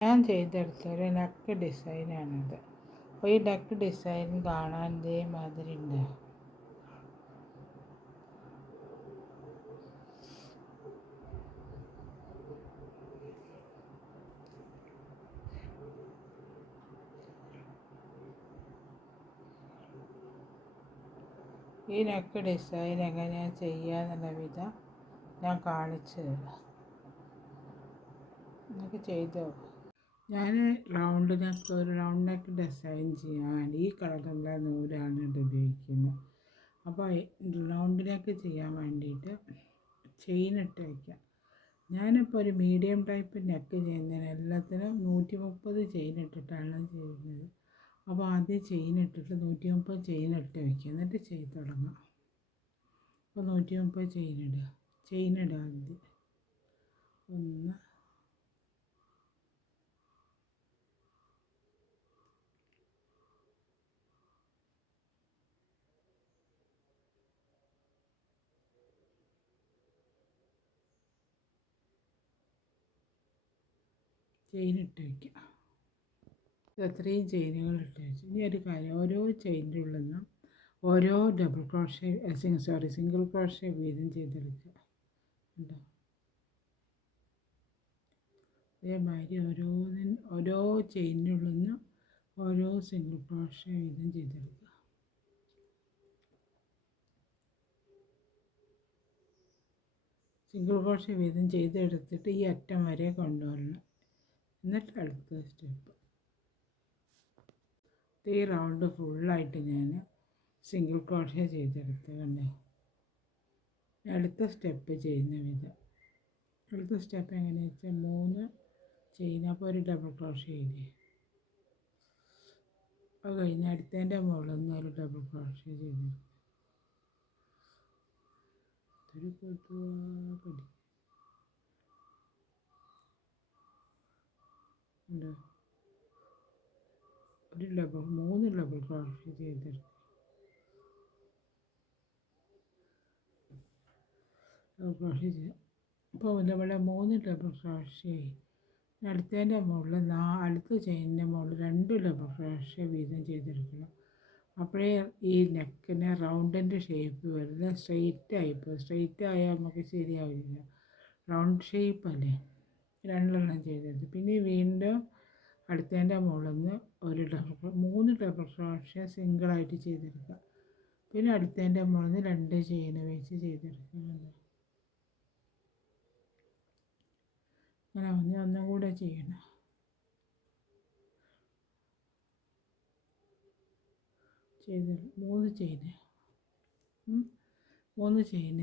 ഞാൻ ചെയ്തെടുത്ത ഒരു നെക്ക് ഡിസൈനാണിത്. അപ്പോൾ ഈ നെക്ക് ഡിസൈൻ കാണാൻ ഇതേമാതിരി ഉണ്ട്. ഈ നെക്ക് ഡിസൈൻ എങ്ങനെയാണ് ചെയ്യുക എന്നുള്ള വിധം ഞാൻ കാണിച്ചു തരാം. നിങ്ങൾക്ക് ചെയ്തോ. ഞാൻ റൗണ്ട് നെക്ക് ഒരു റൗണ്ട് നെക്ക് ഡിസൈൻ ചെയ്യാൻ വേണ്ടി ഈ കളറുള്ള നൂലാണ് ഉപയോഗിക്കുന്നത്. അപ്പോൾ റൗണ്ട് നെക്ക് ചെയ്യാൻ വേണ്ടിയിട്ട് ചെയിൻ ഇട്ട് വയ്ക്കാം. ഞാനിപ്പോൾ ഒരു മീഡിയം ടൈപ്പ് നെക്ക് ചെയ്യുന്നതിന് എല്ലാത്തിനും 130 ചെയിൻ ഇട്ടിട്ടാണ് ചെയ്യുന്നത്. അപ്പോൾ ആദ്യം ചെയിൻ ഇട്ടിട്ട് 130 ചെയിൻ ഇട്ട് വയ്ക്കുക, എന്നിട്ട് ചെയ്ത് തുടങ്ങാം. അപ്പോൾ 130 ചെയിൻ ഇടുക ആദ്യം. 1 ചെയിൻ ഇട്ട് വയ്ക്കുക. ഇത്രയും ചെയിനുകൾ ഇട്ട് വെച്ചു. ഇനി ഒരു കാര്യം, ഓരോ ചെയിൻ്റെ ഉള്ളിൽ നിന്നും ഓരോ സിംഗിൾ ക്രോഷ്യ വീതം ചെയ്തെടുക്കുക. ഉണ്ടോ? അതേമാതിരി ഓരോ ചെയിൻ്റെ ഉള്ളിൽ നിന്നും ഓരോ സിംഗിൾ ക്രോഷ്യ വീതം ചെയ്തെടുക്കുക. സിംഗിൾ ക്രോഷ്യ വീതം ചെയ്തെടുത്തിട്ട് ഈ അറ്റം വരെ കൊണ്ടുവരണം. എന്നിട്ട് അടുത്ത സ്റ്റെപ്പ് ഈ റൗണ്ട് ഫുള്ളായിട്ട് ഞാൻ സിംഗിൾ ക്രോഷ്യ ചെയ്തെടുത്ത് കണ്ടേ. അടുത്ത സ്റ്റെപ്പ് ചെയ്യുന്ന വിധം. അടുത്ത സ്റ്റെപ്പ് എങ്ങനെയാണെന്ന് വെച്ചാൽ 3 ചെയിൻ, അപ്പോൾ ഒരു ഡബിൾ ക്രോഷ്യ ഇല്ലേ. അത് കഴിഞ്ഞ് അടുത്തതിൻ്റെ മുകളിൽ നിന്ന് ഒരു ഡബിൾ ക്രോഷ്യ ചെയ്തെടുക്കും. ഒരു പൊതുവാടി ഉണ്ടോ? 3 ഡബിൾ ക്രോഷ്യ ചെയ്തെടുക്കും. ഡബിൾ ക്രോഷ്യ ചെയ്യാം. അപ്പോൾ ഇവിടെ 3 ഡബിൾ ക്രോഷ്യായി. അടുത്തതിൻ്റെ മുകളിൽ അടുത്ത ചെയിനിൻ്റെ മുകളിൽ 2 ഡബിൾ ക്രോഷ്യ വീതം ചെയ്തെടുക്കണം. അപ്പോഴേ ഈ നെക്കിന് റൗണ്ടിൻ്റെ ഷേപ്പ് വരുന്നത്. സ്ട്രെയിറ്റ് ആയാൽ നമുക്ക് ശരിയാവില്ല. റൗണ്ട് ഷേപ്പല്ലേ. 2 ചെയ്തെടുത്ത് പിന്നെ വീണ്ടും അടുത്തതിൻ്റെ മുകളിൽ നിന്ന് 3 ഡബിൾ ക്രോഷ്യ സിംഗിളായിട്ട് ചെയ്തെടുക്കുക. പിന്നെ അടുത്തതിൻ്റെ മുകളിൽ നിന്ന് 2 ചെയിൻ വെച്ച് ചെയ്തെടുക്കുന്നത്. അങ്ങനെ ഒന്നും കൂടെ ചെയ്യണം. ചെയ്ത് 3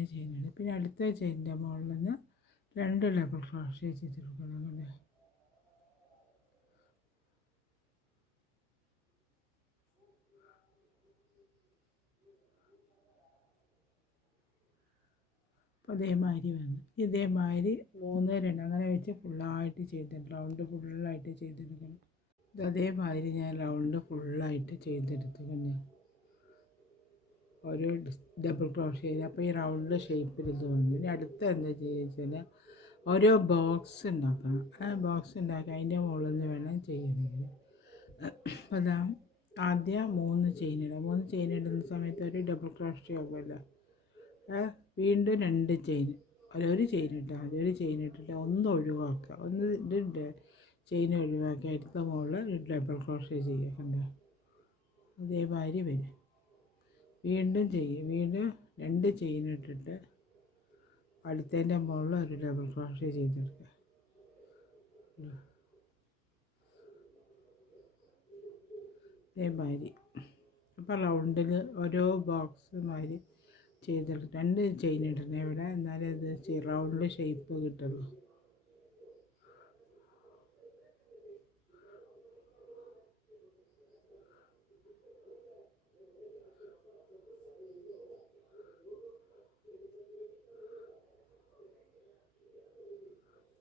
ചെയ്യുന്നുണ്ട്. പിന്നെ അടുത്ത ചെയിനിൻ്റെ മുകളിൽ നിന്ന് 2 ഡബിൾ ക്രോഷ്യ ചെയ്തെടുക്കണം. അല്ലേ. അപ്പോൾ ഇതേമാതിരി 3, 2 അങ്ങനെ വെച്ച് ഫുള്ളായിട്ട് ചെയ്തിട്ട് റൗണ്ട് ഫുള്ളായിട്ട് ചെയ്തെടുക്കണം. അതേമാതിരി ഞാൻ റൗണ്ട് ഫുള്ളായിട്ട് ചെയ്തെടുത്തിട്ടുണ്ട്. ഒരു ഡബിൾ ക്രോഷ്യ ചെയ്ത് അപ്പോൾ ഈ റൗണ്ട് ഷേപ്പിൽ ഇത് വന്നു. ഇനി അടുത്ത എന്താ ചെയ്യുക വെച്ചാൽ ഓരോ ബോക്സ് ഉണ്ടാക്കണം. ആ ബോക്സ് ഉണ്ടാക്കി അതിൻ്റെ മുകളിൽ നിന്ന് വേണം ചെയ്യുന്നത്. അപ്പോൾ അതാ ആദ്യം 3 ചെയിൻ ഇടുക. 3 ചെയിൻ ഇടുന്ന സമയത്ത് ഒരു ഡബിൾ ക്രോഷ്യ ആകുമല്ലോ. വീണ്ടും 2 ചെയിൻ, ഒരു ചെയിൻ ഇട്ടാൽ മതി. ഒരു ചെയിൻ ഇട്ടിട്ട് ഒന്ന് ഒഴിവാക്കുക. ചെയിൻ ഒഴിവാക്കി അടുത്ത മുകളിൽ ഒരു ഡബിൾ ക്രോഷ്യ ചെയ്യുക. കണ്ടോ? അതേമാതിരി വരും. വീണ്ടും ചെയ്യും. വീണ്ടും 2 ചെയിൻ ഇട്ടിട്ട് അടുത്തതിൻ്റെ മുകളിൽ ഒരു ഡബിൾ ക്രോഷ്യ ചെയ്തെടുക്കുക. അതേമാതിരി അപ്പോൾ റൗണ്ടിൽ ഓരോ ബോക്സ് മാതിരി ചെയ്തെടുത്ത് 2 ചെയിൻ ഇടണേ ഇവിടെ, എന്നാലേ ഇത് റൗണ്ടിൽ ഷേപ്പ് കിട്ടുള്ളൂ.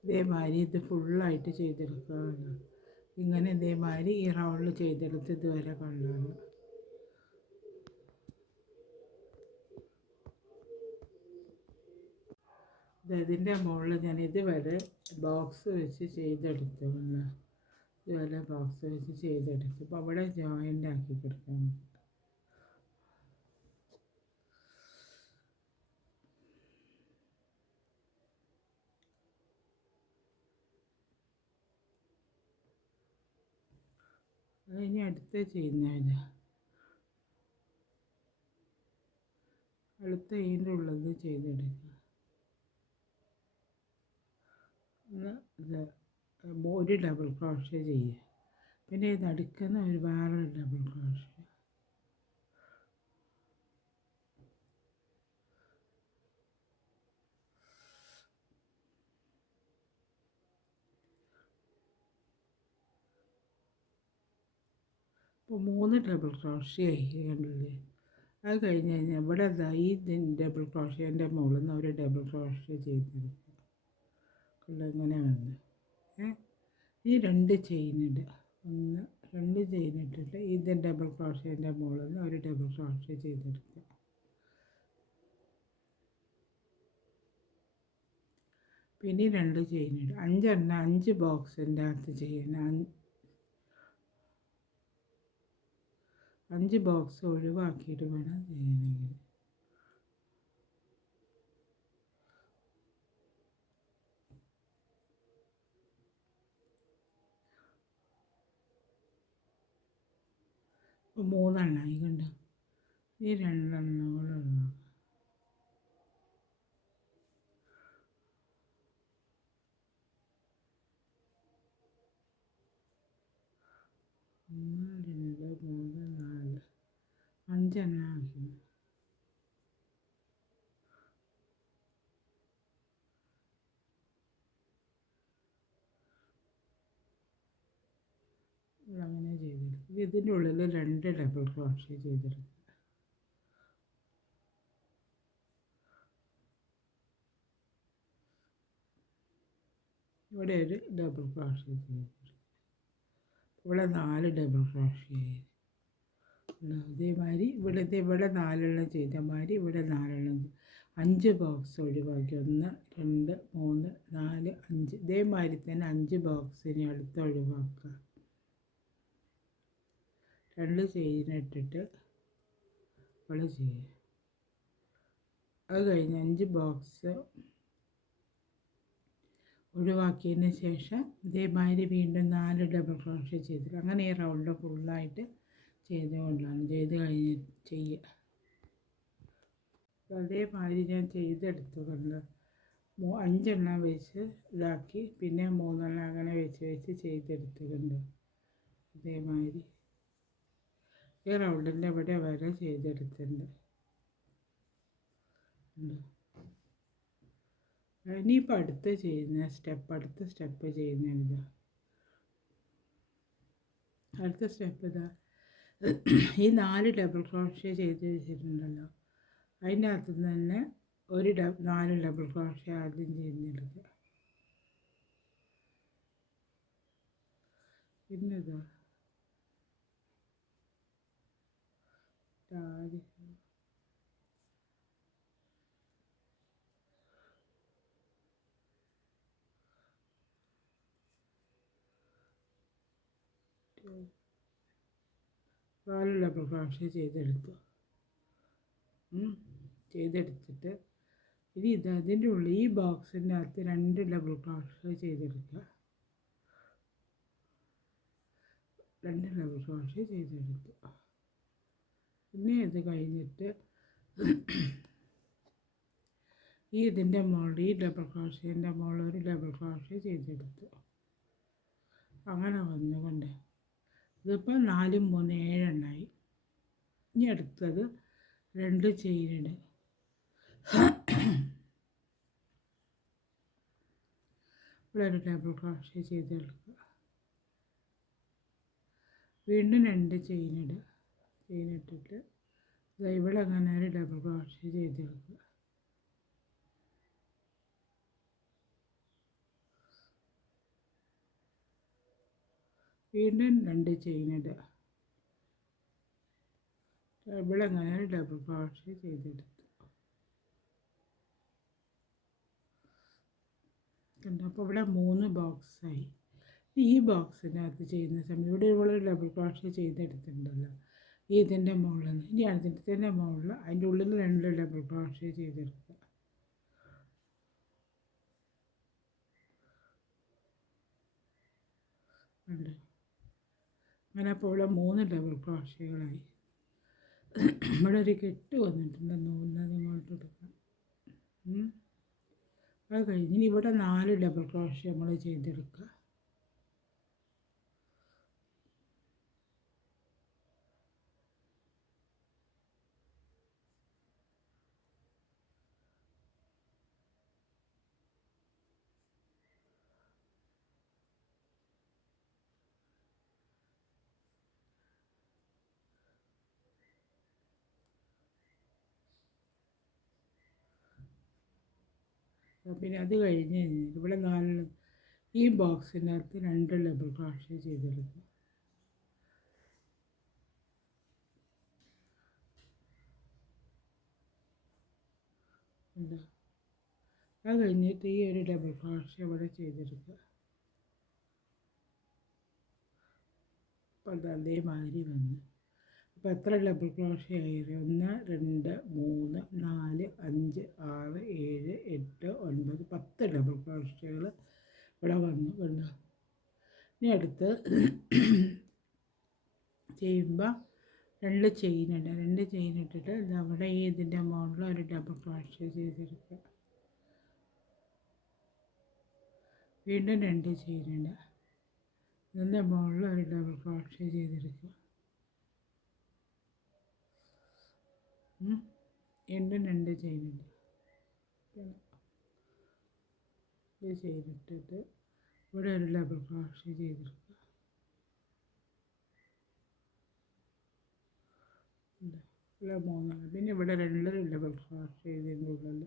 ഇതേമാതിരി ഇത് ഫുള്ളായിട്ട് ചെയ്തെടുക്കുകയാണ്. ഇങ്ങനെ ഇതേമാതിരി ഈ റൗണ്ടിൽ ചെയ്തെടുത്ത് ഇതുവരെ കൊണ്ടുവന്നു. ഇതിൻ്റെ മുകളിൽ ഞാൻ ഇതുവരെ ബോക്സ് വെച്ച് ചെയ്തെടുത്തു. ഇതുപോലെ ബോക്സ് വെച്ച് ചെയ്തെടുക്കും. അപ്പോൾ അവിടെ ജോയിൻ്റ് ആക്കി കൊടുക്കാം. അതിനി അടുത്ത ചെയ്യുന്നതിന് അടുത്ത ഇതിൻ്റെ ഉള്ളത് ചെയ്തെടുക്കുക. ഒരു ഡബിൾ ക്രോഷ്യ ചെയ്യുക. പിന്നെ ഇത് അടുക്കുന്ന ഒരു വേറൊരു ഡബിൾ ക്രോഷ്യ. ഇപ്പോൾ 3 ഡബിൾ ക്രോഷ്യ ആയി കണ്ടില്ലേ. അത് കഴിഞ്ഞ് കഴിഞ്ഞാൽ ഇവിടെ ഈ ഡബിൾ ക്രോഷ്യേൻ്റെ മുകളിൽ നിന്ന് ഒരു ഡബിൾ ക്രോഷ്യ ചെയ്തെടുക്കുക. ഇങ്ങനെ വന്ന് ഈ 2 ചെയിനിടുക. 2 ചെയിനിട്ടിട്ട് ഇത് ഡബിൾ ക്രോഷ്യേൻ്റെ മുകളിൽ നിന്ന് ഒരു ഡബിൾ ക്രോഷ്യ ചെയ്തെടുക്കുക. പിന്നെ 2 ചെയിനിടുക. 5 ബോക്സിൻ്റെ അകത്ത് ചെയ്യണം. 5 ബോക്സ് ഒഴിവാക്കിയിട്ട് വേണം ചെയ്യണമെങ്കിൽ. ഇപ്പോൾ 3 എണ്ണമായി കണ്ടോ. ഈ 2 എണ്ണം കൂടെ ഒഴിവാക്കാം. 1 2 3 4 5 എണ്ണം ആക്കി. അങ്ങനെ ചെയ്തെടുക്കും. ഇതിൻ്റെ ഉള്ളിൽ 2 ഡബിൾ ക്രോഷ്യ ചെയ്തെടുക്കും. ഇവിടെ ഒരു ഡബിൾ ക്രോഷ്യ ചെയ്തെടുക്കും. ഇവിടെ 4 ഡബിൾ ക്രോഷ്യ ചെയ്ത്. ഇതേമാതിരി ഇവിടെ 4 എണ്ണം ചെയ്ത മാതിരി ഇവിടെ 4 എണ്ണം. 5 ബോക്സ് ഒഴിവാക്കി. 1 2 3 4 5. ഇതേമാതിരി തന്നെ 5 ബോക്സിനെ അടുത്ത് ഒഴിവാക്കുക. 2 ചെയിനിട്ടിട്ട് ഇവിടെ ചെയ്യുക. അത് കഴിഞ്ഞ് 5 ബോക്സ് ഒഴിവാക്കിയതിന് ശേഷം ഇതേമാതിരി വീണ്ടും 4 ഡബിൾ ക്രോഷ്യ ചെയ്തിട്ട് അങ്ങനെ ഈ റൗണ്ട് ഫുള്ളായിട്ട് ചെയ്തുകൊണ്ടാണ് കഴിഞ്ഞ് ചെയ്യുക. അതേമാതിരി ഞാൻ ചെയ്തെടുത്തുകൊണ്ട് 5 എണ്ണം വെച്ച് ഇതാക്കി പിന്നെ 3 എണ്ണം അങ്ങനെ വെച്ച് ചെയ്തെടുത്തുകൊണ്ട് ഇതേമാതിരി ഈ റൗണ്ടിൻ്റെ ഇവിടെ വരെ ചെയ്തെടുത്തിട്ടുണ്ട്. ഇനിയിപ്പോൾ അടുത്ത സ്റ്റെപ്പ് ചെയ്യുന്നതാണ്. അടുത്ത സ്റ്റെപ്പ് ഇതാ. ഈ 4 ഡബിൾ ക്രോഷ്യ ചെയ്ത് വെച്ചിട്ടുണ്ടല്ലോ, അതിൻ്റെ അകത്തു നിന്ന് തന്നെ 4 ഡബിൾ ക്രോഷ്യ ആദ്യം ചെയ്യുന്നെടുക്കുക. പിന്നെ ഇതാ നാല് ഡബിൾ ക്രോഷ്യ ചെയ്തെടുത്തു. ചെയ്തെടുത്തിട്ട് ഇനി അതിൻ്റെ ഉള്ളിൽ ഈ ബോക്സിൻ്റെ അകത്ത് 2 ഡബിൾ ക്രോഷ്യ ചെയ്തെടുക്കുക. 2 ഡബിൾ ക്രോഷ്യ ചെയ്തെടുത്തു. പിന്നെ ഇത് കഴിഞ്ഞിട്ട് ഇതിൻ്റെ മുകളിൽ ഈ ഡബിൾ ക്രോഷ്യേൻ്റെ മുകളിൽ ഒരു ഡബിൾ ക്രോഷ്യ ചെയ്തെടുത്തു. അങ്ങനെ വന്നുകൊണ്ട് ഇതിപ്പോൾ 4 3 7 എണ്ണമായി. ഇനി അടുത്തത് 2 ചെയിനിട്. ഇവിടെ ഒരു ഡബിൾ ക്രോഷ്യ ചെയ്തെടുക്കുക. വീണ്ടും 2 ചെയിനിടുക. ചെയിനിട്ടിട്ട് ഇവിടെ അങ്ങനെ ഒരു ഡബിൾ ക്രോഷ്യ ചെയ്തെടുക്കുക. വീണ്ടും 2 ചെയിനിടുക. ഇവിടെ അങ്ങനെ ഒരു ഡബിൾ ക്രോഷ്യ ചെയ്തെടുത്തു. കണ്ടോ, അപ്പോൾ ഇവിടെ 3 ബോക്സായി. ഈ ബോക്സിനകത്ത് ചെയ്യുന്ന സമയം ഇവിടെ ഇവിടെ ഡബിൾ ക്രോഷ്യ ചെയ്തെടുത്തിട്ടുണ്ടല്ലോ ഇതിൻ്റെ മുകളിൽ നിന്ന് ഇനി അതിൻ്റെ മുകളിൽ അതിൻ്റെ ഉള്ളിൽ 2 ഡബിൾ ക്രോഷ്യ ചെയ്തെടുക്കുക. ഉണ്ട് അങ്ങനെ അപ്പോൾ ഇവിടെ 3 ഡബിൾ ക്രോഷ്യകളായി. ഇവിടെ ഒരു കെട്ട് വന്നിട്ടുണ്ട് നൂലിനത് ഇങ്ങോട്ട് എടുക്കാം. അത് കഴിഞ്ഞ് ഇനി ഇവിടെ 4 ഡബിൾ ക്രോഷ്യ നമ്മൾ ചെയ്തെടുക്കുക. പിന്നെ അത് കഴിഞ്ഞ് കഴിഞ്ഞാൽ ഇവിടെ 4 ഈ ബോക്സിനകത്ത് 2 ഡബിൾ ക്രോഷ്യ ചെയ്തെടുക്കുക. അത് കഴിഞ്ഞിട്ട് ഈ ഒരു ഡബിൾ ക്രോഷ്യ ഇവിടെ ചെയ്തെടുക്കുക. അപ്പോൾ അത് അതേമാതിരി വന്നു. അപ്പോൾ എത്ര ഡബിൾ ക്രോഷ്യ ആയത്? 1 2 3 4 5 6 7 8 9 10 ഡബിൾ ക്രോഷ്യകൾ ഇവിടെ വന്നു. കണ്ടോ? ഇനി അടുത്ത് ചെയ്യുമ്പോൾ 2 ചെയിനുണ്ട്. 2 ചെയിൻ ഇട്ടിട്ട് അവിടെ ഈ ഇതിൻ്റെ മുകളിൽ ഒരു ഡബിൾ ക്രോഷ്യ ചെയ്തെടുക്കുക. വീണ്ടും 2 ചെയിനുണ്ട്. ഇതിൻ്റെ മുകളിൽ ഒരു ഡബിൾ ക്രോഷ്യ ചെയ്തെടുക്കുക. വീണ്ടും 2 ചെയിനുണ്ട്. ഇത് ചെയ്തിട്ടിട്ട് ഇവിടെ ഒരു ഡബിൾ ക്രോഷ്യ ചെയ്തെടുക്കുക. ഇവിടെ 3 പിന്നെ ഇവിടെ 2 ഡബിൾ ക്രോഷ്യ ചെയ്തതിൻ്റെ ഉള്ളിൽ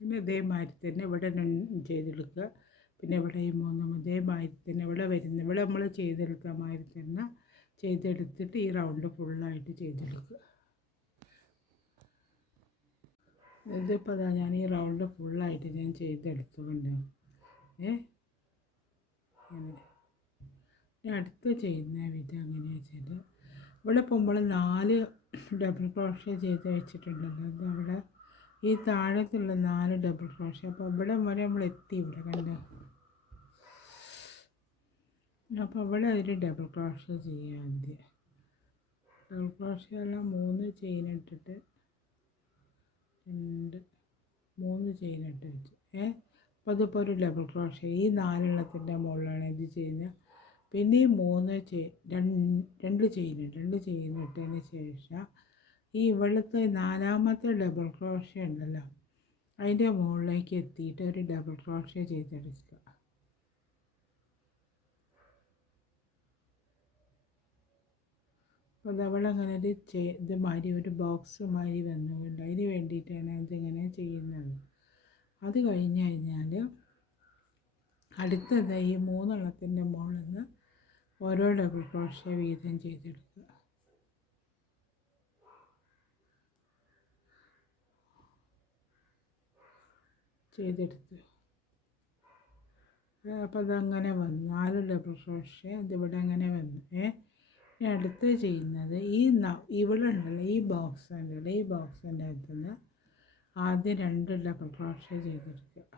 പിന്നെ ഇതേമാതിരി തന്നെ ഇവിടെ ചെയ്തെടുക്കുക. പിന്നെ ഇവിടെ ഈ 3 ഇതേമാതിരി തന്നെ ഇവിടെ വരുന്ന ഇവിടെ നമ്മൾ ചെയ്തെടുക്കാൻ മാതിരി തന്നെ ചെയ്തെടുത്തിട്ട് ഈ റൗണ്ട് ഫുള്ളായിട്ട് ചെയ്തെടുക്കുക. ഇതിപ്പോൾ അതാ ഞാൻ ഈ റൗണ്ട് ഫുള്ളായിട്ട് ഞാൻ ചെയ്തെടുത്തുകൊണ്ടോ അങ്ങനെ അടുത്ത് ചെയ്യുന്ന വിധം എങ്ങനെയാണെന്ന് വെച്ചാൽ ഇവിടെ ഇപ്പോൾ നമ്മൾ 4 ഡബിൾ ക്രോഷ്യ ചെയ്ത് വെച്ചിട്ടുണ്ടല്ലോ. അത് അവിടെ ഈ താഴത്തുള്ള 4 ഡബിൾ ക്രോഷ്യ. അപ്പോൾ ഇവിടെ വരെ നമ്മൾ എത്തി. ഇവിടെ കണ്ടോ? അപ്പോൾ ഇവിടെ ഒരു ഡബിൾ ക്രോഷ്യ ചെയ്യാം. ആദ്യം ഡബിൾ ക്രോഷ്യ എല്ലാം 3 ചെയിൻ ഇട്ടിട്ട് 3 ചെയിൻ ഇട്ട് വെച്ച് അപ്പോൾ അതിപ്പോൾ ഒരു ഡബിൾ ക്രോഷ്യ ഈ 4 എണ്ണത്തിൻ്റെ മുകളിലാണ് ഇത് ചെയ്യുന്നത്. പിന്നെ ഈ 2 ചെയിൻ ഇട്ടതിന് ശേഷം ഈ ഇവിടുത്തെ 4ാമത്തെ ഡബിൾ ക്രോഷ്യ ഉണ്ടല്ലോ അതിൻ്റെ മുകളിലേക്ക് എത്തിയിട്ട് ഒരു ഡബിൾ ക്രോഷ്യ ചെയ്തെടുക്കുക. അപ്പോൾ അതവിടെ അങ്ങനെ ഒരു ഇത് മാതിരി ഒരു ബോക്സ് മാതിരി വന്നുകൊണ്ട് അതിന് വേണ്ടിയിട്ടാണ് ഇതിങ്ങനെ ചെയ്യുന്നത്. അത് കഴിഞ്ഞ് കഴിഞ്ഞാൽ അടുത്തത് ഈ 3 എണ്ണത്തിൻ്റെ മുകളിൽ നിന്ന് ഓരോ ഡബിൾ ക്രോഷ്യ വീതം ചെയ്തെടുക്കുക. ചെയ്തെടുത്ത് അപ്പോൾ അതങ്ങനെ വന്നു 4 ഡബിൾ ക്രോഷ്യ ഇതിവിടെ അങ്ങനെ വന്നു. ഇനി അടുത്ത് ചെയ്യുന്നത് ഇവിടെ ഉണ്ടല്ലോ ഈ ബോക്സ് ഉണ്ടല്ലോ ഈ ബോക്സിൻ്റെ അകത്തുനിന്ന് ആദ്യം 2 ഡബിൾ ക്രോഷ്യ ചെയ്തെടുക്കുക.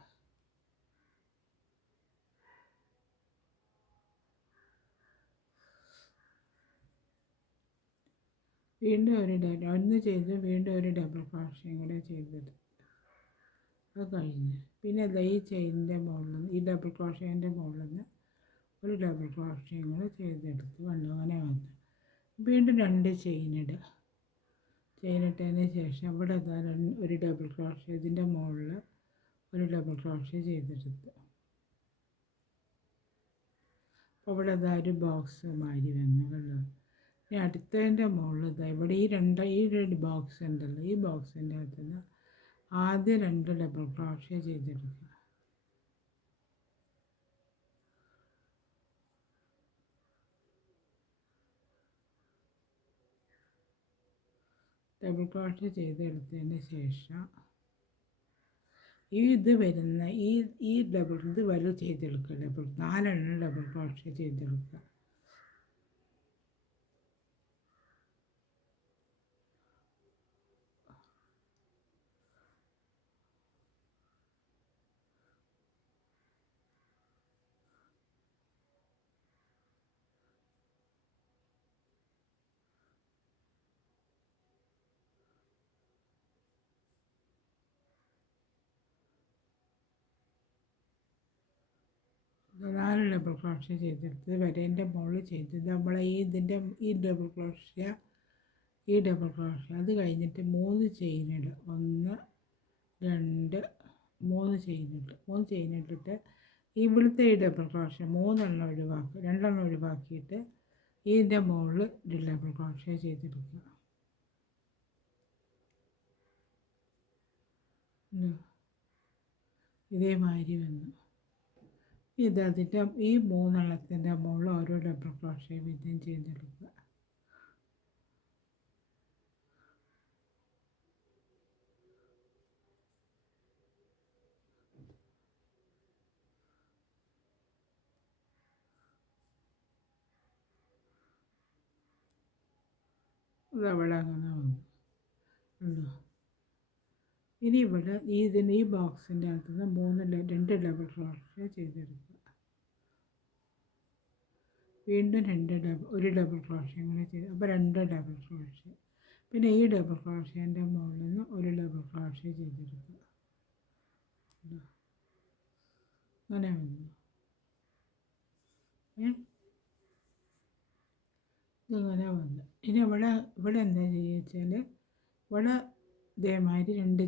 വീണ്ടും ഒന്ന് ചെയ്ത് വീണ്ടും ഒരു ഡബിൾ ക്രോഷ്യം കൂടെ ചെയ്തെടുക്കുക. അത് കഴിഞ്ഞ് പിന്നെ ഈ ചെയിനിൻ്റെ മുകളിൽ നിന്ന് ഈ ഡബിൾ ക്രോഷ്യേൻ്റെ മുകളിൽ നിന്ന് ഒരു ഡബിൾ ക്രോഷ്യം കൂടെ ചെയ്തെടുത്ത് വന്നു. അങ്ങനെ വന്നു. വീണ്ടും 2 ചെയിനിടുക. ചെയിനിട്ടതിന് ശേഷം ഇവിടെ ഒരു ഡബിൾ ക്രോഷ്യ ഇതിൻ്റെ മുകളിൽ ഒരു ഡബിൾ ക്രോഷ്യ ചെയ്തെടുത്ത് അപ്പോൾ ഇവിടെ ഒരു ബോക്സ് മാതിരി വന്നു. കണ്ടോ? ഇനി അടുത്തതിൻ്റെ മുകളിൽ ഇവിടെ ഈ 2 ബോക്സ് ഉണ്ടല്ലോ ഈ ബോക്സിൻ്റെ അകത്ത് നിന്ന് ആദ്യം 2 ഡബിൾ ക്രോഷ്യ ചെയ്തെടുക്കുക. ഡബിൾ ക്രോഷേ ചെയ്തെടുത്തതിന് ശേഷം ഇത് വരുന്ന ഈ ഡബിൾ ഇത് വരെ ചെയ്തെടുക്കുക. 4 ഡബിൾ ക്രോഷേ ചെയ്തെടുക്കുക. ഡബിൾ ക്രോഷേ ചെയ്തെടുത്ത് വരേൻ്റെ മുകളിൽ ചെയ്തത് നമ്മളെ ഡബിൾ ക്രോഷ്യ അത് കഴിഞ്ഞിട്ട് 3 ചെയിനിടുക. 1 2 3 ചെയിനിട്ടിട്ട് ഇവിടുത്തെ ഈ ഡബിൾ ക്രോഷ്യ 3 ഒഴിവാക്കുക. 2 ഒഴിവാക്കിയിട്ട് ഇതിൻ്റെ മുകളിൽ ഡബിൾ ക്രോഷ്യ ചെയ്തെടുക്കുക. ഇതേമാതിരി വന്നു. അതിൻ്റെ ഈ 3 മുകളിൽ ഓരോ ഡബിൾ ക്രോഷ്യ വീതം ചെയ്തെടുക്കുക. ഇതവിടെ അങ്ങനെ വന്നു. ഇനി ഇവിടെ ഈ ബോക്സിൻ്റെ അകത്തുനിന്ന് 2 ഡബിൾ ക്രോഷ്യ ചെയ്തെടുക്കുക. വീണ്ടും 1 ഡബിൾ ക്രോഷ്യ ഇങ്ങനെ ചെയ്ത് അപ്പോൾ 2 ഡബിൾ ക്രോഷ്യ. പിന്നെ ഈ ഡബിൾ ക്രോഷ്യേൻ്റെ മുകളിൽ നിന്ന് 1 ഡബിൾ ക്രോഷ്യ ചെയ്തെടുക്കുക. അങ്ങനെ വന്നു. ഇങ്ങനെ വന്നു. ഇനി ഇവിടെ എന്താ ചെയ്യുക വെച്ചാൽ ഇവിടെ ഇതേമാതിരി 2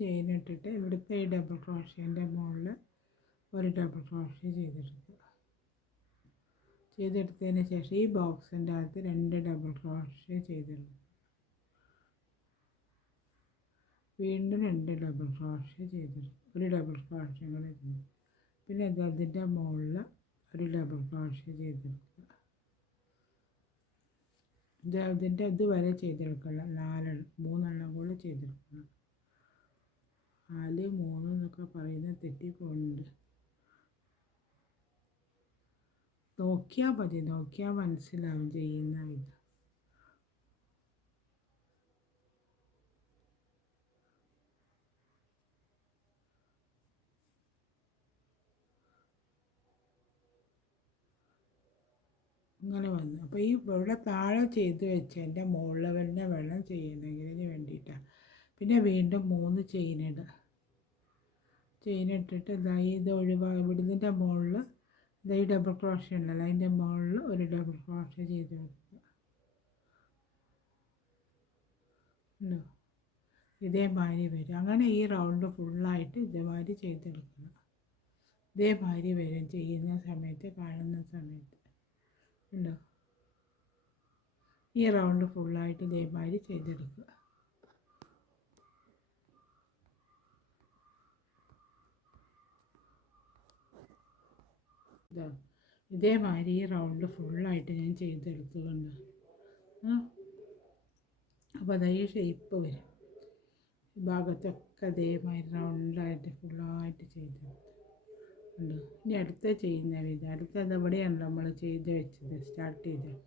ചെയിനിട്ടിട്ട് ഇവിടുത്തെ ഈ ഡബിൾ ക്രോഷ്യേൻ്റെ മുകളിൽ 1 ഡബിൾ ക്രോഷ്യ ചെയ്തെടുത്തതിന് ശേഷം ഈ ബോക്സിൻ്റെ അകത്ത് 2 ഡബിൾ ക്രോഷ്യ ചെയ്തെടുക്കുക. വീണ്ടും 2 ഡബിൾ ക്രോഷ്യ ചെയ്തെടുക്കുക. 1 ഡബിൾ ക്രോഷ്യ കൂടെ ചെയ്തു. പിന്നെ അതിൻ്റെ മുകളിൽ 1 ഡബിൾ ക്രോഷ്യ ചെയ്തെടുക്കുക. അതിൻ്റെ ഇതുവരെ ചെയ്തെടുക്കണം. 3 കൂടെ ചെയ്തെടുക്കണം. 4 3 എന്നൊക്കെ പറയുന്നത് തെറ്റിപ്പോകുന്നുണ്ട്. നോക്കിയാൽ മതി, നോക്കിയാൽ മനസ്സിലാവും ചെയ്യുന്ന ഇത്. ഇങ്ങനെ വന്നു. അപ്പോൾ ഈ ഇവിടെ താഴെ ചെയ്ത് വെച്ചതിൻ്റെ മുകളിൽ തന്നെ വേണം ചെയ്യണമെങ്കിൽ വേണ്ടിയിട്ടാണ്. പിന്നെ വീണ്ടും 3 ചെയിനിട്ടിട്ട് ഇത് ഇവിടുന്നതിൻ്റെ മുകളിൽ ഈ ഡബിൾ ക്രോഷ്യ ഉണ്ടല്ലോ അതിൻ്റെ മുകളിൽ 1 ഡബിൾ ക്രോഷ്യ ചെയ്ത് വെക്കുക. ഇതേമാതിരി വരും. അങ്ങനെ ഈ റൗണ്ട് ഫുള്ളായിട്ട് ഇതേമാതിരി ചെയ്തെടുക്കണം. ഇതേമാതിരി വരും ചെയ്യുന്ന സമയത്ത്, കാണുന്ന സമയത്ത് ഉണ്ടോ. ഈ റൗണ്ട് ഫുള്ളായിട്ട് ഇതേമാതിരി ചെയ്തെടുക്കുക. ഇതേമാതിരി ഈ റൗണ്ട് ഫുള്ളായിട്ട് ഞാൻ ചെയ്തെടുത്തുകൊണ്ട് അപ്പോൾ ഈ ഷേപ്പ് വരും. ഈ ഭാഗത്തൊക്കെ അതേമാതിരി റൗണ്ടായിട്ട് ഫുള്ളായിട്ട് ചെയ്തെടുത്തു ഉണ്ട്. ഇനി ചെയ്യുന്ന വിധം അടുത്തത് എവിടെയാണ് നമ്മൾ ചെയ്ത് വെച്ചത് സ്റ്റാർട്ട് ചെയ്തത്.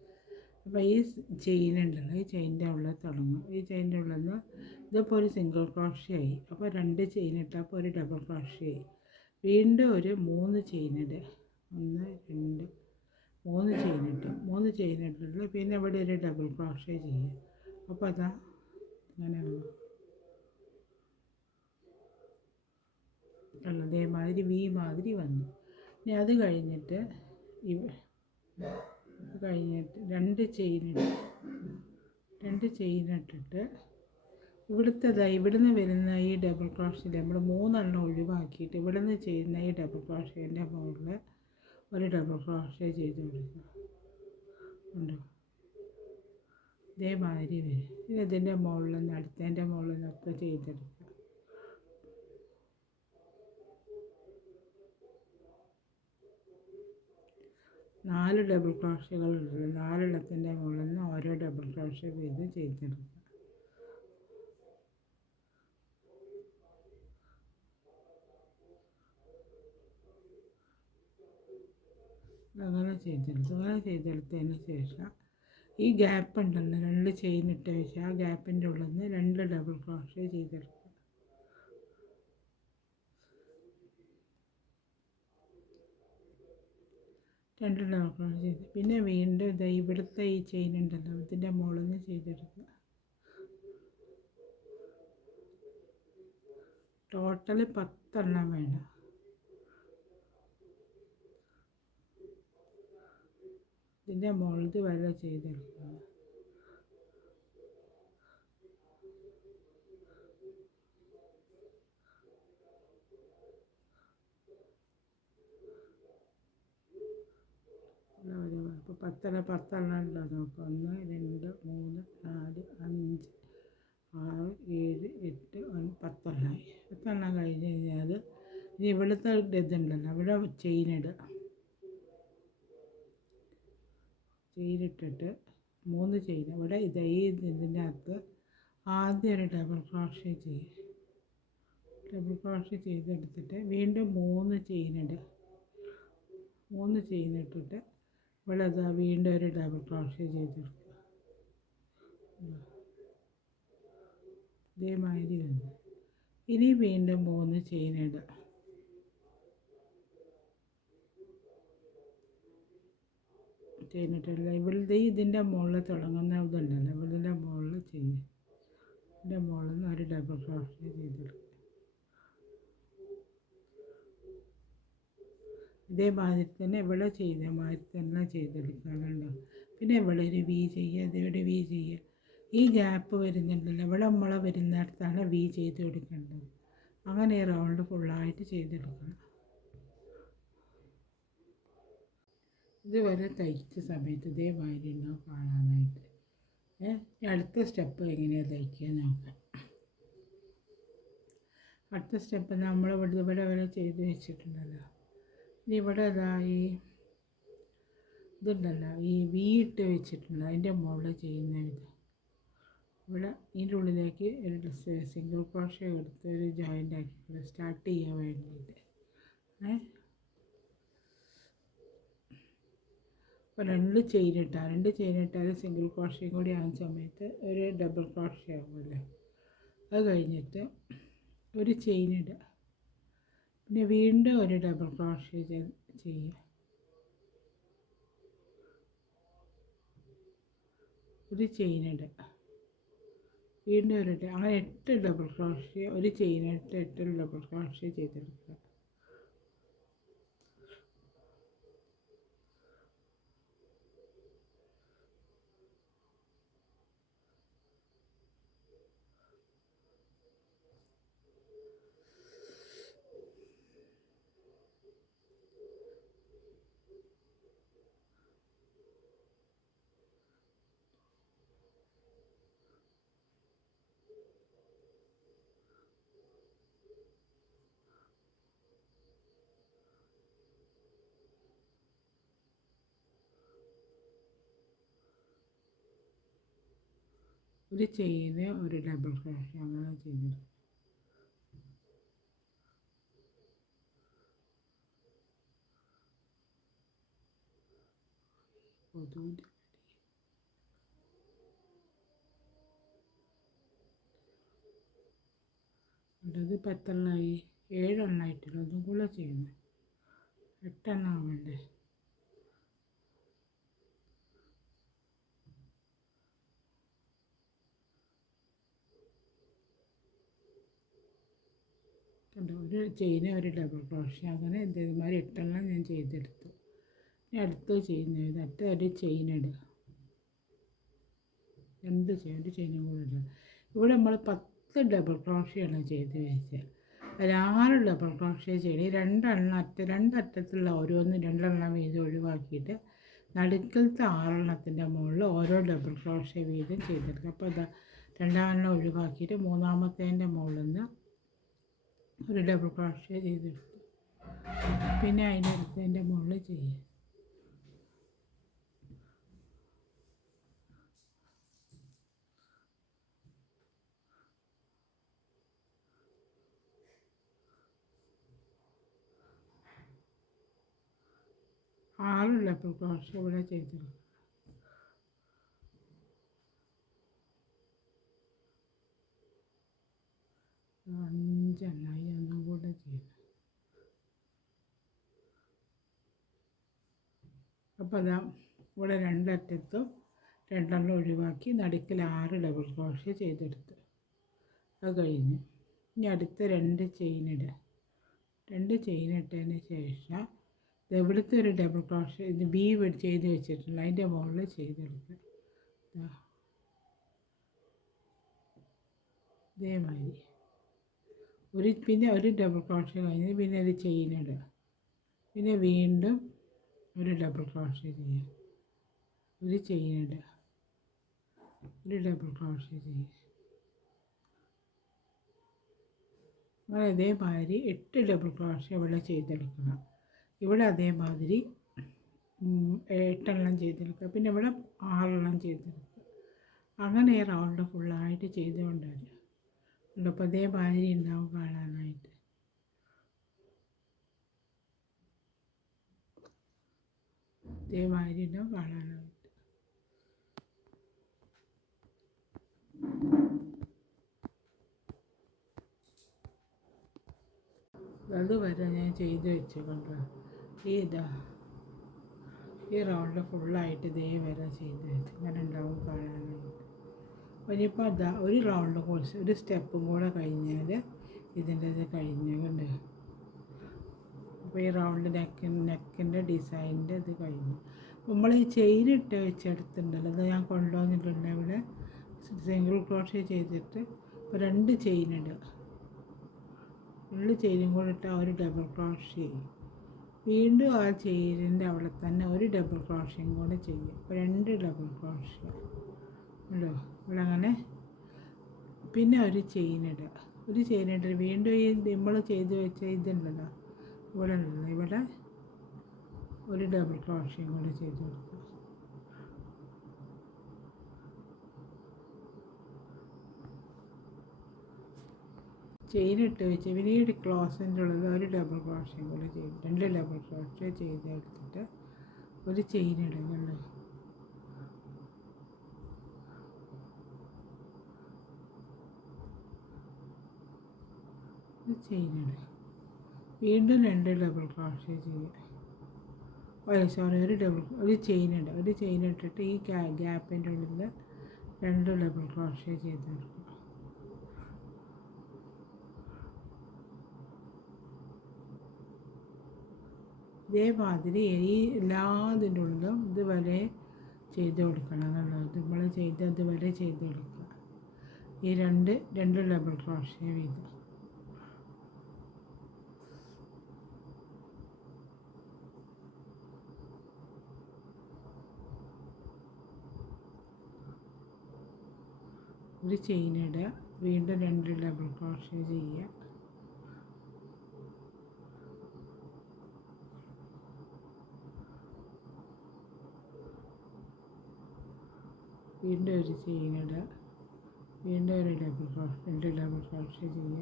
അപ്പോൾ ഈ ചെയിൻ ഉണ്ടല്ലോ, ഈ ചെയിൻ്റെ ഉള്ളിൽ തുടങ്ങും. ഈ ചെയിൻ്റെ ഉള്ളിൽ നിന്ന് ഇതിപ്പോൾ ഒരു സിംഗിൾ ക്രോഷ്യ ആയി. അപ്പോൾ 2 ചെയിൻ ഇട്ടപ്പോൾ 1 ഡബിൾ ക്രോഷ്യ ആയി. വീണ്ടും ഒരു 3 ചെയിൻ ഇടുക. 1 2 3 ചെയിൻ ഇട്ടു. 3 ചെയിൻ ഇട്ടിട്ട് പിന്നെ ഇവിടെ ഒരു ഡബിൾ ക്രോഷ്യ ചെയ്യുക. അപ്പോൾ അതാ അങ്ങനെ അതേമാതിരി മാതിരി വന്നു. ഇനി അത് കഴിഞ്ഞിട്ട് 2 ചെയിൻ ഇട്ടിട്ട് ഇവിടുന്ന് വരുന്ന ഈ ഡബിൾ ക്രോഷ്യ നമ്മൾ 3 ഒഴിവാക്കിയിട്ട് ഇവിടുന്ന് ചെയ്യുന്ന ഈ ഡബിൾ ക്രോഷ്യേൻ്റെ മുകളിൽ 1 ഡബിൾ ക്രോഷ്യ ചെയ്ത് കൊടുക്കുക. ഉണ്ടോ ഇതേമാതിരി വരും. ഇതിൻ്റെ മുകളിൽ നിന്ന് അടുത്തതിൻ്റെ മുകളിൽ നിന്നൊക്കെ ചെയ്തെടുക്കുക. നാല് ഡബിൾ ക്രോഷ്യകളുണ്ട്. 4 മുകളിൽ നിന്ന് ഓരോ ഡബിൾ ക്രോഷ്യ വീതം ചെയ്തെടുക്കുക. അങ്ങനെ ചെയ്തെടുത്തു. അങ്ങനെ ചെയ്തെടുത്തതിന് ശേഷം ഈ ഗ്യാപ്പ് ഉണ്ടല്ലോ, രണ്ട് ചെയിൻ ഇട്ട ശേഷം ആ ഗ്യാപ്പിൻ്റെ ഉള്ളിൽ നിന്ന് രണ്ട് ഡബിൾ ക്രോഷ്യ ചെയ്തെടുക്കുക. രണ്ട് ഡബിൾ ക്രോഷ്യ ചെയ്ത് പിന്നെ വീണ്ടും ഇതാ ഇവിടുത്തെ ഈ ചെയിൻ ഉണ്ടല്ലോ ഇതിൻ്റെ മുകളിൽ നിന്ന് ചെയ്തെടുക്കുക. ടോട്ടൽ 10 വേണം. ഇതിൻ്റെ മുകളിൽ വരെ ചെയ്തെടുക്കുക. അപ്പോൾ 10 ഉണ്ടോ നോക്കാം. 1 2 3 4 5 6 7 8 9 10 കഴിഞ്ഞ് കഴിഞ്ഞാൽ ഇനി ഇവിടുത്തെ ഇതുണ്ടല്ലോ അവിടെ ചെയിനിട്ടിട്ട് 3 ചെയിൻ ഇവിടെ ഇതിൻ്റെ അകത്ത് ആദ്യം ഒരു ഡബിൾ ക്രോഷ്യ ചെയ്യും. ഡബിൾ ക്രോഷ്യ ചെയ്തെടുത്തിട്ട് വീണ്ടും 3 ചെയിനിടുക. 3 ചെയിനിട്ടിട്ട് ഇവിടെ വീണ്ടും ഒരു ഡബിൾ ക്രോഷ്യ ചെയ്തെടുക്കുക. ഇതേമാതിരി വന്നു. ഇനി വീണ്ടും 3 ചെയിനിടുക. ചെയ്തിട്ടില്ല. ഇവിടുത്തെ ഇതിൻ്റെ മുകളിൽ തുടങ്ങുന്ന ഇതുണ്ടല്ലോ ഇതിൻ്റെ മുകളിൽ ചെയ്യും. ഇതിൻ്റെ മുകളിൽ നിന്ന് ഒരു ഡബിൾ ക്രോഷ്യ ചെയ്തെടുക്കുക. ഇതേമാതിരി തന്നെ ഇവിടെ ചെയ്ത മാതിരി തന്നെ ചെയ്തെടുക്കാനുണ്ടോ. പിന്നെ ഇവിടെ ഒരു വി ചെയ്യുക, ഇതിവിടെ വി ചെയ്യുക. ഈ ഗ്യാപ്പ് വരുന്നുണ്ടല്ലോ ഇവിടെ വരുന്നിടത്താണ് വി ചെയ്ത് കൊടുക്കേണ്ടത്. അങ്ങനെ ഈ റൗണ്ട് ഫുള്ളായിട്ട് ചെയ്തെടുക്കണം. ഇതുവരെ തയ്ച്ച സമയത്ത് ഇതേമാതിരി ഉണ്ടാവും കാണാനായിട്ട്. അടുത്ത സ്റ്റെപ്പ് എങ്ങനെയാണ് തയ്ക്കുക നോക്കാം. അടുത്ത സ്റ്റെപ്പ് നമ്മൾ ഇവിടെ വരെ ചെയ്ത് വെച്ചിട്ടുണ്ടല്ലോ. ഇനി ഇവിടെ ഈ ഇതുണ്ടല്ലോ ഈ വി ഇട്ട് വെച്ചിട്ടുണ്ട്. അതിൻ്റെ മുകളിൽ ചെയ്യുന്ന വിധം ഇവിടെ ഇതിൻ്റെ ഉള്ളിലേക്ക് ഒരു സിംഗിൾ ക്രോഷ്യ എടുത്ത് ഒരു ജോയിൻ്റ് ആക്കി സ്റ്റാർട്ട് ചെയ്യാൻ വേണ്ടിയിട്ട്. അപ്പോൾ 2 ചെയിനിട്ടാൽ സിംഗിൾ ക്രോഷ്യ കൂടി ആകുന്ന സമയത്ത് ഒരു ഡബിൾ ക്രോഷ്യ ആകുമല്ലോ. അത് കഴിഞ്ഞിട്ട് ഒരു ചെയിനിടുക. പിന്നെ വീണ്ടും ഒരു ഡബിൾ ക്രോഷ്യ ചെയ്യുക. ഒരു ചെയിനിടുക. വീണ്ടും അങ്ങനെ 8 ഡബിൾ ക്രോഷ്യ, ഒരു ചെയിനിട്ട് 8 ഡബിൾ ക്രോഷ്യ ചെയ്തെടുക്കുക. ഒരു ചെയിന് ഒരു ഡബിൾ ക്രോഷ്യ അങ്ങനെ ചെയ്തെടുക്കുക. ഇത് 10 7 ആയിട്ടില്ല. ഒന്നും കൂടെ ചെയ്യുന്നു. 8 ആവണ്ടേ. ഒരു ചെയിന് ഒരു ഡബിൾ ക്രോഷ്യ അങ്ങനെ ഇതേമാതിരി 8 ഞാൻ ചെയ്തെടുത്തു. ഇനി അടുത്ത ചെയ്യുന്നത് ഒരു ചെയിൻ ഇടുക. 2 ചെയിനും കൂടെ ഇടുക. ഇവിടെ നമ്മൾ 10 ഡബിൾ ക്രോഷ്യയാണ് ചെയ്ത് വെച്ചത്. അതിൽ 6 ഡബിൾ ക്രോഷ്യ ചെയ്യണം. രണ്ടറ്റത്തുള്ള ഓരോന്ന് 2 വീതം ഒഴിവാക്കിയിട്ട് നടുക്കലത്തെ 6 മുകളിൽ ഓരോ ഡബിൾ ക്രോഷ്യ വീതം ചെയ്തെടുക്കുക. അപ്പോൾ 2 ഒഴിവാക്കിയിട്ട് 3-ാമത്തേൻ്റെ മുകളിൽ നിന്ന് ഒരു ഡബിൾ ക്രോഷ്യ ചെയ്തെടുത്തു. പിന്നെ അതിനടുത്തതിൻ്റെ മുകളിൽ ചെയ്യുക. 6 ഡബിൾ ക്രോഷ്യ ഇവിടെ ചെയ്തെടുക്കുക. 5 എണ്ണമായി ഒന്നും കൂടെ ചെയ്യണം. അപ്പോൾ അതാ ഇവിടെ രണ്ടറ്റത്തും രണ്ടെണ്ണം ഒഴിവാക്കി നടുക്കിൽ 6 ഡബിൾ ക്രോഷ്യ ചെയ്തെടുത്ത്. അത് കഴിഞ്ഞ് ഇനി അടുത്ത 2 ചെയിനിടുക. 2 ചെയിൻ ഇട്ടതിന് ശേഷം ഇവിടുത്തെ ഒരു ഡബിൾ ക്രോഷ്യ ഇത് ബി ചെയ്ത് വെച്ചിട്ടുണ്ട്, അതിൻ്റെ മുകളിൽ ചെയ്തെടുക്കുക. ഇതേമാതിരി പിന്നെ ഒരു ഡബിൾ ക്രോഷ്യ കഴിഞ്ഞ് പിന്നെ ഒരു ചെയിൻ ഇടുക. പിന്നെ വീണ്ടും ഒരു ഡബിൾ ക്രോഷ്യ ചെയ്യുക, ഒരു ചെയിൻ ഇടുക, ഒരു ഡബിൾ ക്രോഷ്യ ചെയ്യുക. അങ്ങനെ അതേമാതിരി 8 ഡബിൾ ക്രോഷ്യ ഇവിടെ ചെയ്തെടുക്കണം. ഇവിടെ അതേമാതിരി 8 എണ്ണം ചെയ്തെടുക്കുക. പിന്നെ ഇവിടെ 6 എണ്ണം ചെയ്തെടുക്കുക. അങ്ങനെ ഈ റൗണ്ട് ഫുള്ളായിട്ട് ചെയ്തുകൊണ്ട് വരിക. അപ്പോൾ അതേമാതിരി ഉണ്ടാവും കാണാനായിട്ട്. അതേമാതിരി ഉണ്ടാവും കാണാനായിട്ട്. അതുവരെ ഞാൻ ചെയ്ത് വെച്ചേക്കണ്ട. ഈ റൗണ്ട് ഫുള്ളായിട്ട് ഇതേ വരെ ചെയ്ത് വെച്ച് ഇങ്ങനെ ഉണ്ടാവും കാണാനായിട്ട്. അപ്പോൾ ഇനിയിപ്പോൾ അതാ ഒരു റൗണ്ട് കുറച്ച് ഒരു സ്റ്റെപ്പും കൂടെ കഴിഞ്ഞാൽ ഇതിൻ്റെ ഇത് കഴിഞ്ഞുകൊണ്ട് അപ്പോൾ ഈ റൗണ്ട് നെക്കിൻ്റെ ഡിസൈനിൻ്റെ ഇത് കഴിഞ്ഞു. അപ്പോൾ നമ്മൾ ഈ ചെയിൻ ഇട്ട് വെച്ചെടുത്തിട്ടുണ്ടല്ലോ, അത് ഞാൻ കൊണ്ടുവന്നിട്ടുണ്ട്. ഇവിടെ സിംഗിൾ ക്രോഷ്യ ചെയ്തിട്ട് ഇപ്പോൾ 2 ചെയിൻ ഇടുക. 2 ചെയിനും കൂടെ ഇട്ടാൽ ഒരു ഡബിൾ ക്രോഷ്യ ചെയ്യും. വീണ്ടും ആ ചെയിനിൻ്റെ അവിടെ തന്നെ ഒരു ഡബിൾ ക്രോഷ്യയും കൂടെ ചെയ്യും. അപ്പോൾ 2 ഡബിൾ ക്രോഷ്യ ഉണ്ടോ ഇവിടെ അങ്ങനെ. പിന്നെ ഒരു ചെയിൻ ഇടുക. ഒരു ചെയിൻ ഇട്ടിട്ട് വീണ്ടും ഈ നമ്മൾ ചെയ്ത് വെച്ച ഇതുണ്ടല്ലോ ഇവിടെ ഉണ്ടല്ലോ, ഇവിടെ ഒരു ഡബിൾ ക്രോഷ്യയും കൂടെ ചെയ്ത് കൊടുക്കുക. ചെയിൻ ഇട്ട് വെച്ച് പിന്നീട് ക്ലോസിൻ്റെ ഉള്ളത് ഒരു ഡബിൾ ക്രോഷ്യയും കൂടെ ചെയ്ത് 2 ഡബിൾ ക്രോഷ്യ ചെയ്തെടുത്തിട്ട് ഒരു ചെയിൻ ഇടുന്നുണ്ട്. ഒരു ചെയിൻ ഇടുക. വീണ്ടും 2 ഡബിൾ ക്രോഷ്യ ചെയ്യുക. സോറി, ഒരു ചെയിൻ ഇടുക. ഒരു ചെയിൻ ഇട്ടിട്ട് ഈ ഗ്യാപ്പിൻ്റെ ഉള്ളിൽ 2 ഡബിൾ ക്രോഷ്യ ചെയ്തെടുക്കുക. ഇതേമാതിരി ഈ എല്ലാതിൻ്റെ ഉള്ളിലും ഇതുവരെ ചെയ്ത് കൊടുക്കണം എന്നുള്ളത് നമ്മൾ ഇതുവരെ ചെയ്ത് കൊടുക്കുക. ഈ 2 ഡബിൾ ക്രോഷ്യ വീതം. ഒരു ചെയിൻ ഇടുക. വീണ്ടും 2 ഡബിൾ ക്രോഷ്യ ചെയ്യുക. വീണ്ടും ഒരു ചെയിൻ ഇടുക. വീണ്ടും ഒരു 2 ഡബിൾ ക്രോഷ്യ ചെയ്യുക.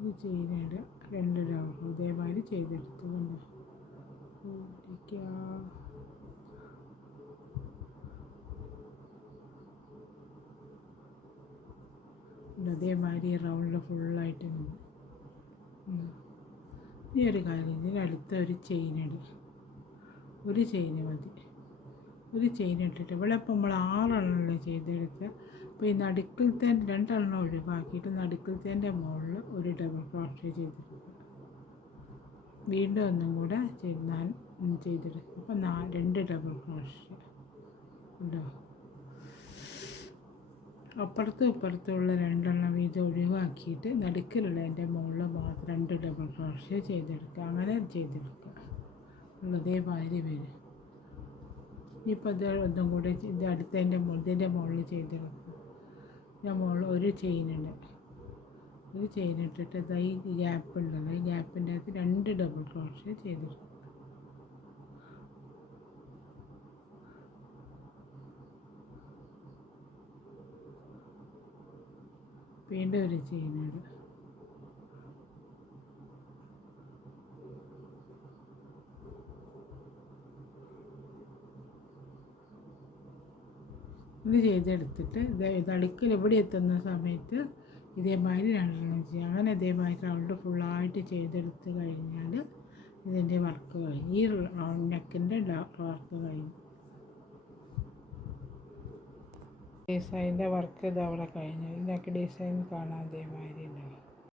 ഒരു ചെയിൻ ഇടുക. 2 ഡബിൾ ഇതേമാതിരി ചെയ്തെടുത്തുകൊണ്ട് അതേമാതിരി റൗണ്ടിൽ ഫുള്ളായിട്ട് ഇനി ഒരു കാര്യം, ഇതിനടുത്ത ഒരു ചെയിൻ ഇടുക. ഒരു ചെയിൻ മതി. ഒരു ചെയിൻ ഇട്ടിട്ട് ഇവിടെ ഇപ്പം നമ്മൾ 6 എണ്ണമല്ലേ ചെയ്തെടുക്കുക. അപ്പോൾ ഈ നടുക്കിലത്തെ 2 എണ്ണം ഒഴിവാക്കിയിട്ട് നടുക്കിലത്തേൻ്റെ മുകളിൽ ഒരു ഡബിൾ ക്രോഷ്യ ചെയ്തെടുക്കുക. വീണ്ടും ഒന്നും കൂടെ ചെയ്തെടുക്കുക. അപ്പം 2 ഡബിൾ ക്രോഷ്യ ഉണ്ടോ. അപ്പുറത്തും ഇപ്പുറത്തുള്ള 2 എണ്ണം വീതം ഒഴിവാക്കിയിട്ട് നടുക്കിലുള്ളതിൻ്റെ മുകളിൽ മാത്രം 2 ഡബിൾ ക്രോഷ്യ ചെയ്തെടുക്കുക. അങ്ങനെ ചെയ്തെടുക്കുക. അതേമാതിരി വരും. ഇനിയിപ്പോൾ ഇത് ഒന്നും കൂടെ ഇത് അടുത്തതിൻ്റെ മുകളിൽ ചെയ്തെടുക്കുക. ഇതിൻ്റെ മുകളിൽ ഒരു ചെയിൻ ഇടുക. ഒരു ചെയിൻ ഇട്ടിട്ട് ഈ ഗ്യാപ്പ് ഉണ്ടല്ലോ, ഈ ഗ്യാപ്പിൻ്റെ അകത്ത് 2 ഡബിൾ ക്രോഷ്യ ചെയ്തെടുക്കുക. വീണ്ടും ഒരു ചെയിനിടുക. ഇത് ചെയ്തെടുത്തിട്ട് നടുക്കിൽ എവിടെ എത്തുന്ന സമയത്ത് ഇതേമാതിരി രണ്ടെണ്ണം ചെയ്യുക. അങ്ങനെ ഇതേമാതിരി റൗണ്ട് ഫുള്ളായിട്ട് ചെയ്തെടുത്ത് കഴിഞ്ഞാൽ ഇതിൻ്റെ വർക്ക് കഴിഞ്ഞു. ഈ റൗണ്ട് നെക്കിൻ്റെ വർക്ക് കഴിഞ്ഞു. ഡിസൈൻ്റെ വർക്ക് ഇതവിടെ കഴിഞ്ഞു. നെക്ക് ഡിസൈൻ കാണാൻ ഇതേമാതിരി ഉണ്ടാവും.